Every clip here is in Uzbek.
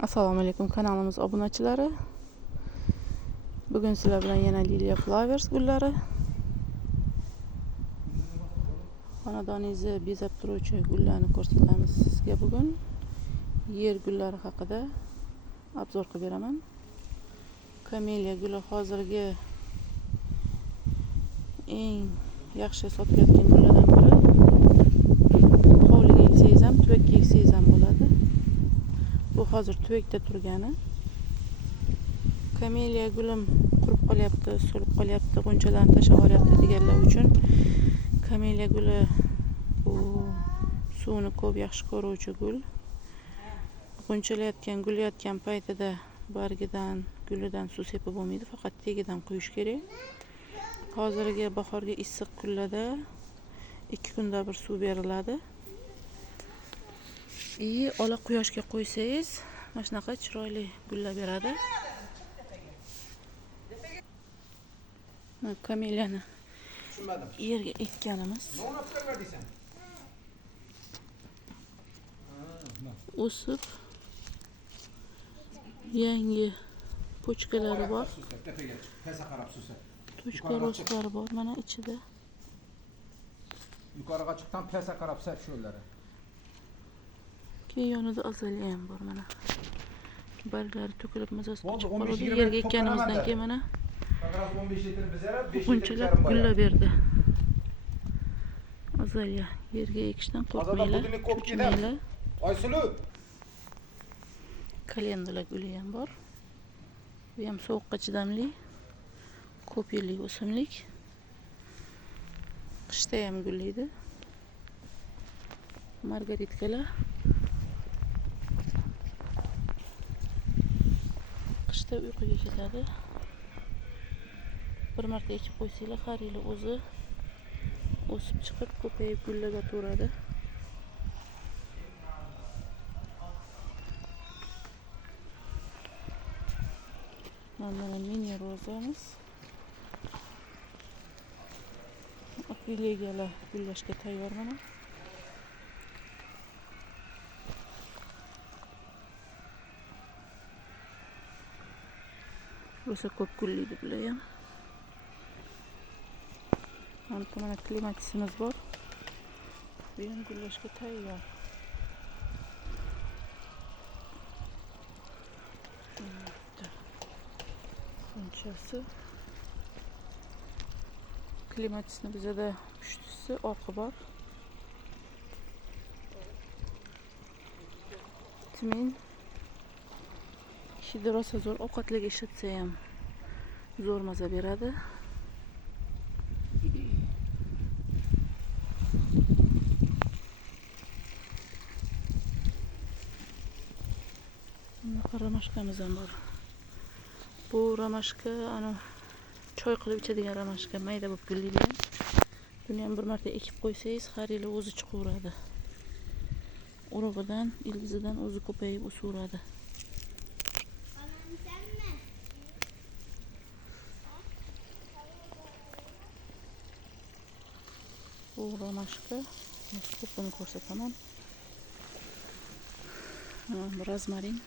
Assalomu alaykum kanalimiz obunachilari. Bugun sizlar bilan yana Liliya Flowers gullari. Xonadoningizni bezab turuvchi gullarni ko'rsatamiz sizga bugun. Yer gullari haqida obzor qilib beraman. Kameliya guli hozirgi eng yaxshi sotilayotgan gullardan biri. Hovliga eksangiz ham, tuvakka eksangiz ham bo'ladi. Bu hozir tuvakda turgani. Kameliya gulim qurib qolyapti, so'lib qolyapti, g'unchalarni tashlab yuboryapti deganlar uchun kameliya guli bu suvni ko'p yaxshi ko'ruvchi gul. G'unchalayotgan, gulayotgan paytida bargidan, gulidan suv sepib bo'lmaydi, faqat tagidan quyish kerak. Hozirgi bahorgi issiq kunlarda 2 kunda bir suv beriladi. Ola quyoshga qo'ysangiz, mana shunaqa chiroyli gullar beradi. Kameliyani yerga ekkanimiz o'sib yangi pochkalari bor. To'chka rostlari bor mana ichida. Yuqoriga chiqqan pesa qarab sho'llari. Keyin yonida azaliya ham bor mana. Barglari to'kilib mazasi chiqib qoldi. Yerga ekkanimizdan keyin mana 15 litr bizara 5 bunchalar gullar berdi. Azaliya yerga ekishdan qo'rqmanglar. Cho'chimanglar. Oysulu. Kalendula guli ham bor. Bu ham sovuqqa chidamli. Ko'p yillik o'simlik. Qishda ham gullaydi. Margaritkalar. Qishda uyquga ketadi. Bir marta ekib qo'ysanglar, har yili o'zi o'sib chiqib, ko'payib gullaga turadi. Mana mini rozamiz. Akviliyalar gullashga tayyor mana. Rosa ko'p gullaydi bular ham. Mana klimatisimiz bor. Bu ham gullashga tayyor. Bunchasi. Klimatisni bizada 3tasi oqi bor. Timin. Kishida rosa zo'r ovqatlarga ishlatsa ham zo'r maza beradi. Ramashkamiz ham bor. Bu ramashka ana choy qilib ichadigan ramashka, mayda bo'lib gullaydigan. Buni ham bir marta ekib qo'ysangiz, har yili o'zi chiqaveradi. Urug'idan, ildizidan o'zi ko'payib o'saveradi. Bu ramashka, ko'pini ko'rsataman. Rozmarin.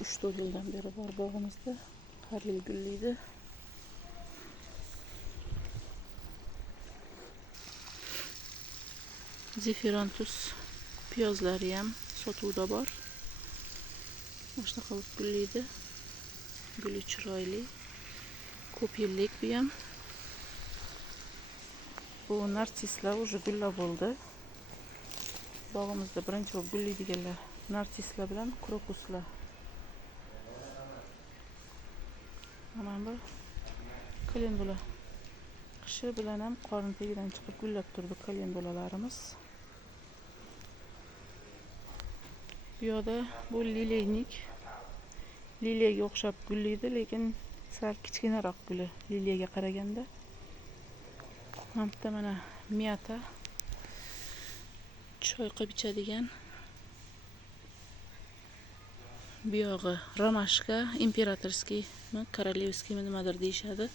3-4 yildan beri bor bog'imizda. Har yil gullaydi. Zefirantus piyozlari ham sotuvda bor. Mana shunaqa qilib gullaydi. Guli chiroyli. Ko'p yillik bu ham. Bu narsislar уже gullab bo'ldi. Bog'imizda birinchi bo'lib gullaydiganlar narsislar bilan krokuslar. Mana bu kalendula. Qishi bilan ham qorin tagidan chiqib gullab turdi kalendulalarimiz. Bu yoqda bu lileynik. Liliyaga o'xshab gullaydi, lekin sal kichkinaroq guli liliyaga qaraganda. Mana miyata. Choy qilib ichadigan. Bu yog'i ramashka, imperatorskiy, korolevskiy nimadir deyishadi.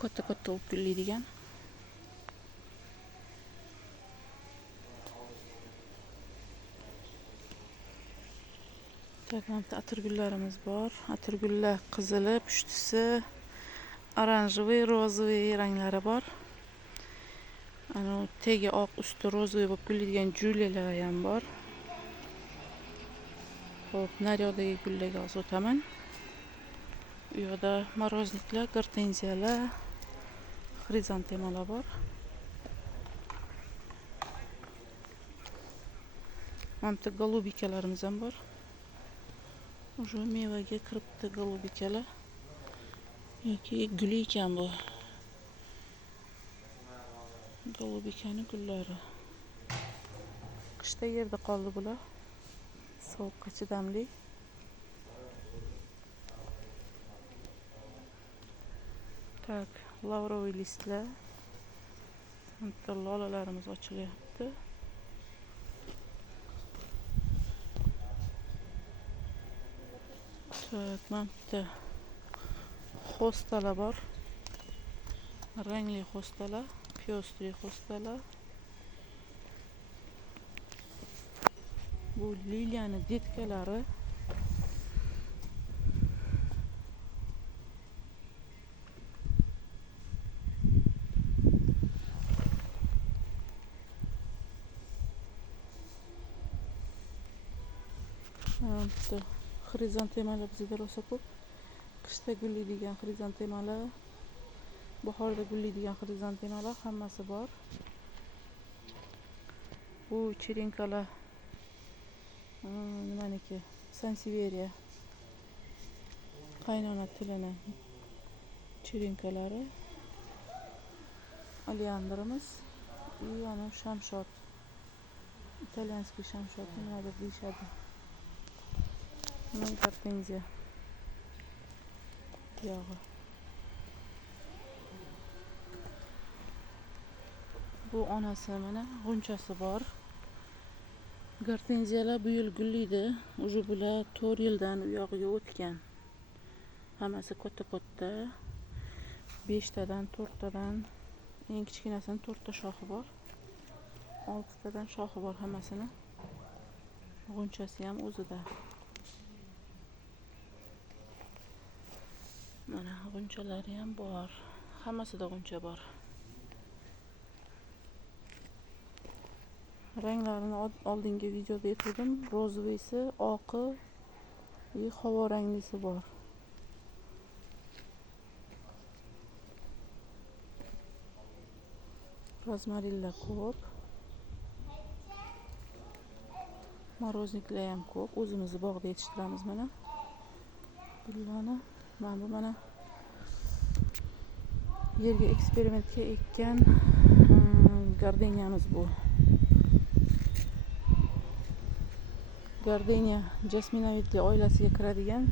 Katta-katta bo'lib gullaydigan. Tak, mana bitta atirgullarimiz bor. Atirgullar qizili, pushtisi, oranjiviy, rozoviy ranglari bor. Ana tegi oq, usti rozoviy bo'lib gullaydigan juliyalar ham bor. Xo'p, naryoqdagi gullarga hozir o'taman. Bu yoqda morozniklar, gortenziyalar, xrizantemalar bor. Mana bitta golubikalarimiz ham bor. Уже mevaga kiribdi golubikalar. Yoki gul ekan bu. Golubikani gullari. Qishda yerda qoldi bular. Sovuqqa chidamli. Tak, lavroviy listlar. Bitta lolalarimiz ochilyapti. Tak, mana bitta xostalar bor. Rangli xostalar, pyostri xostalar. Bu liliyani detkalari. Bitta xrizantemalar bizda rosa ko'p. Qishda gullaydigan xrizantemalar, bahorda gullaydigan xrizantemalar hammasi bor. Bu chirinkalar nimaniki? Sanseveriya. Qaynona tilini chirinkalari. Oleandrimiz. Ana shamshod. İtalyanskiy shamshod nimadir deyishadi. Gortenziya yog'i. Bu onasi mana g'unchasi bor. Gortenziyalar bu yil gullaydi. Уже bular 4 yildan u yog'iga o'tgan. Hammasi katta-katta. 5 tadan, 4 tadan, eng kichkinasining 4 ta shoxi bor. 6 tadan shoxi bor hammasini. G'unchasi ham o'zida. Mana g'unchalari ham bor. Hammasida g'uncha bor. Ranglarini oldingi videoda aytdim. Rozoviysi, oqi va havo ranglisi bor. Rozmarinlar ko'p. Morozniklar ham ko'p. O'zimizni bog'da yetishtiramiz mana. Bularni mana yerga eksperimentga ekkan gardeniyamiz bu. Gardeniya jasminovidli oilasiga kiradigan.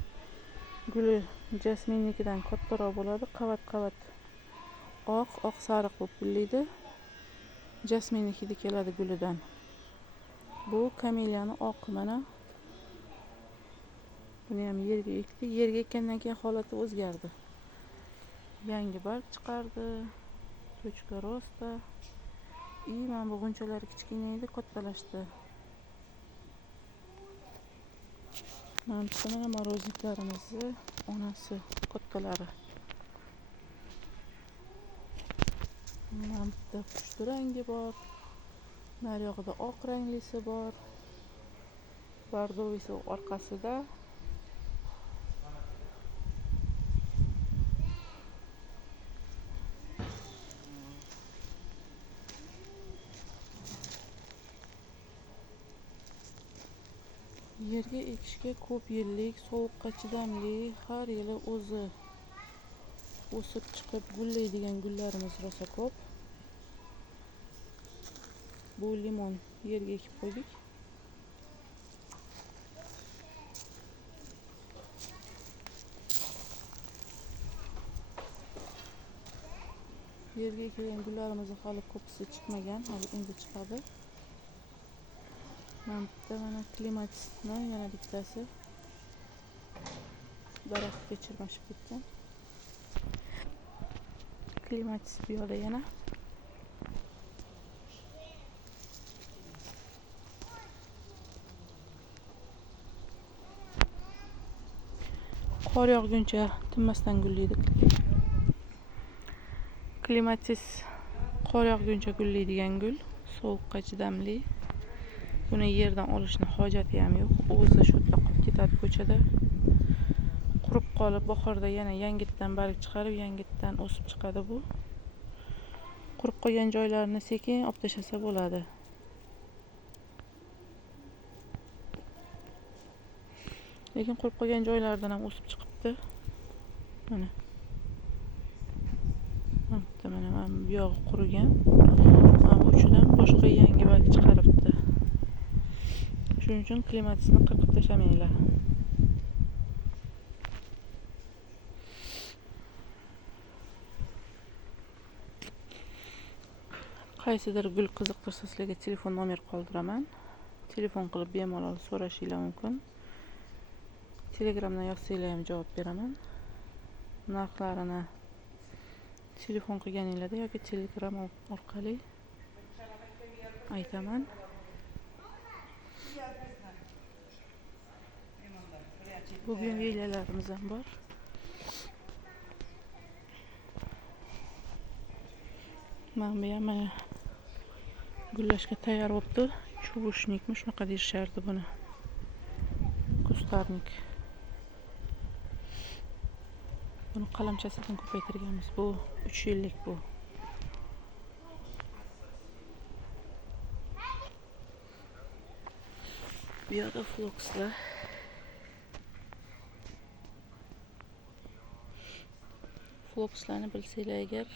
Guli jasminnikidan kattaroq bo'ladi. Qavat-qavat oq sariq bo'lib gullaydi. Jasminniki keladi gulidan. Bu kameliyaning oqi mana. Buni ham yerga ekdik. Yerga ekkandan keyin holati o'zgardi. Yangi barg chiqardi. To'chka rosta. Mana bu g'unchalar kichkina edi, kattalashdi. Mana morozniklarimizni onasi kattalari. Mana bitta pushti rangi bor. Naryoqda oq ranglisi bor. Bardovisi orqasida. Yerga ekishga ko'p yillik, sovuqqa chidamli, har yili o'zi o'sib chiqib gullaydigan gullarimiz rosa ko'p. Bu limon yerga ekib qo'ydik. Yerga ekilgan gullarimiz hali ko'pisi chiqmagan, hali endi chiqadi. Mana klimatisni yana bittasi daraxtga chirmashib ketgan. Klimatis bu yoqda yana. Qor yog'guncha tinmasdan gullaydi. Klimatis qor yog'guncha gullaydigan gul, sovuqqa chidamli. Buni yerdan olishni hojati ham yo'q. O'zi shu yerda qolib ketadi ko'chada. Qurib qolib bahorda yana yangitdan barg chiqarib, yangitdan o'sib chiqadi bu. Qurib qolgan joylarini sekin olib tashlasa bo'ladi. Lekin qurib qolgan joylardan ham o'sib chiqibdi. Mana. Mana bu yog'i qurigan. Mana uchidan boshqa yangi barg chiqaribdi. Shuning uchun klimatisni qirqib tashlamanglar. Qaysidir gul qiziqtirsa sizlarga telefon nomer qoldiraman. Telefon qilib bemalol so'rashinglar mumkin. Telegramdan yozsanglar ham javob beraman. Narxlarini telefon qilganinglarda yoki Telegram orqali aytaman. Bugungilarimiz ham bor. Mana gullashga tayyor bo'libdi. Chubushnikmi shunaqa deyishardi buni. Kustarnik. Buni qalamchasidan ko'paytirganmiz. Bu 3 yillik bu. Bu yoqda flokslar. Flokslarni bilsanglar agar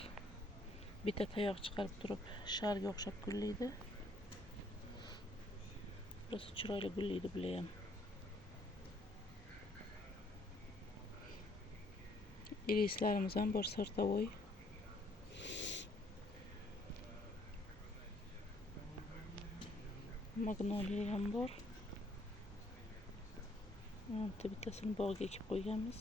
bitta tayoq chiqarib turib sharga o'xshab gullaydi. Rosa chiroyli gullaydi bular ham. Irislarimiz ham bor sortavoy. Magnoliya ham bor. Bittasini bog'ga ekib qo'yganmiz.